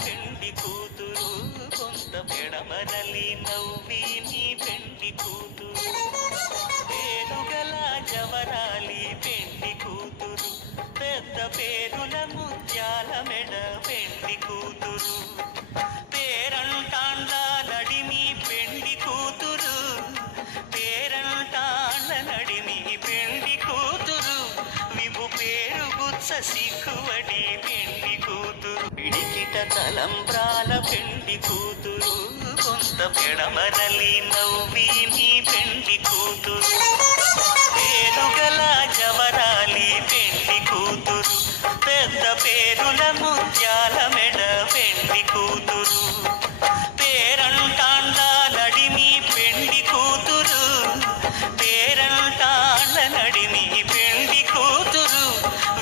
పెండి కూతురు కొంత పెడమరలి నవ్వి నీ పెండి కూతురు పేరుగల జవరాలి పెండి కూతురు పెద్ద పేరుల ముత్యాల మెడ పెండి కూతురు పేరంటాండ్ల నడిమి పెండి కూతురు పేరంటాండ్ల నడిమి పెండి కూతురు విభు పేరు గుత్స సిక్కువడి పెండి కూతురు పిడికిట తలంబ్రాల పెండి కూతురు కొంత పెడమరలి నవ్వి నీ పెండి కూతురు పేరుగల జవరాలి పెండి కూతురు పెద్ద పేరుల ముత్యాల మెడ పెండి కూతురు పేరంటాండ్ల నడిమి పెండి కూతురు పేరంటాండ్ల నడిమి పెండి కూతురు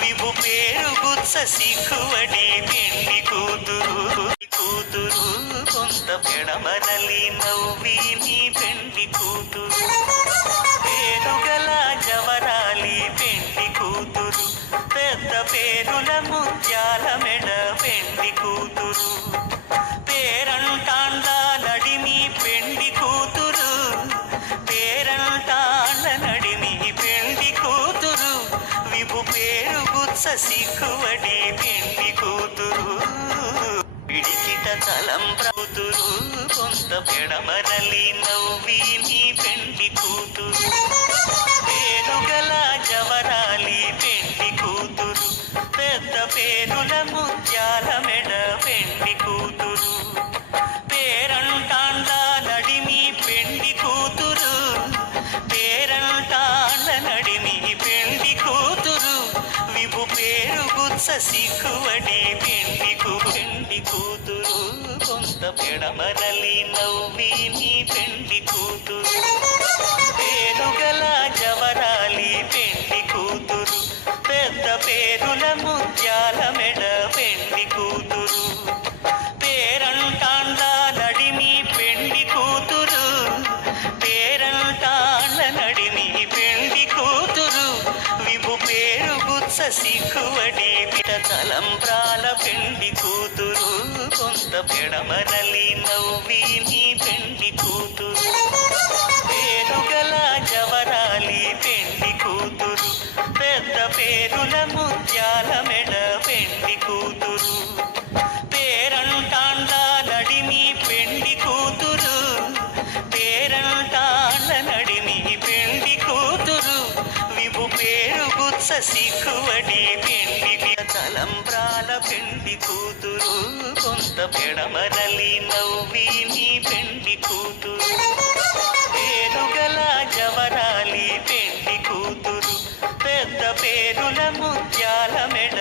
విభు పేరు గుత్స సిక్కువడి పెండి కూతురు కూతురు కొంత పెడమరలి నవ్వి నీ పెండి కూతురు పేరుగల జవరాలి పెండి కూతురు పెద్ద పేరుల ముత్యాల మెడ పెండి కూతురు పేరంటాండ్ల నడిమి పెండి కూతురు పేరంటాండ్ల నడిమి పెండి కూతురు విభు పేరు గుత్స సిక్కువడి పెండి కూతురు పిడికిట తలంబ్రవుతురు కొంత పెడమరలి నవ్వి నీ పెండి కూతురు పేరుగల జవరాలి పెండి కూతురు పెద్ద పేరుల ముత్యాల మెడ పెండి కూతురు పేరంటాండ్ల నడిమి పెండి కూతురు పేరంటాండ్ల నడిమి పెండి కూతురు విభు పేరు గుత్స సిక్కువడి పెండి కూతురు కొంత పెడమరలి నవ్వి నీ పెండి కూతురు పేరుగల జవరాలి పెండి కూతురు పెద్ద పేరుల ముత్యాల మెడ పెండి కూతురు పేరంటాండ్ల నడిమి పెండి కూతురు పేరంటాండ్ల నడిమి పెండి కూతురు విభు పేరు గుత్స సిక్కువడి తలంబ్రాల పెండి కూతురు కొంత పెడమరలి నవ్వి నీ పెండి కూతురు పేరుగల జవరాలి పెండి కూతురు పెద్ద పేరుల ముత్యాల మెడ పెండి కూతురు పేరంటాండ్ల నడిమి పెండి కూతురు పేరంటాండ్ల నడిమి పెండి కూతురు విభు పేరు గుత్స సిక్కువడి పెండి తలంబ్రాల పెండి కూతురు కొంత పెడమరలి నవ్వి నీ పెండి కూతురు పేరుగల జవరాలి పెండి కూతురు పెద్ద పేరుల ముత్యాల మెడ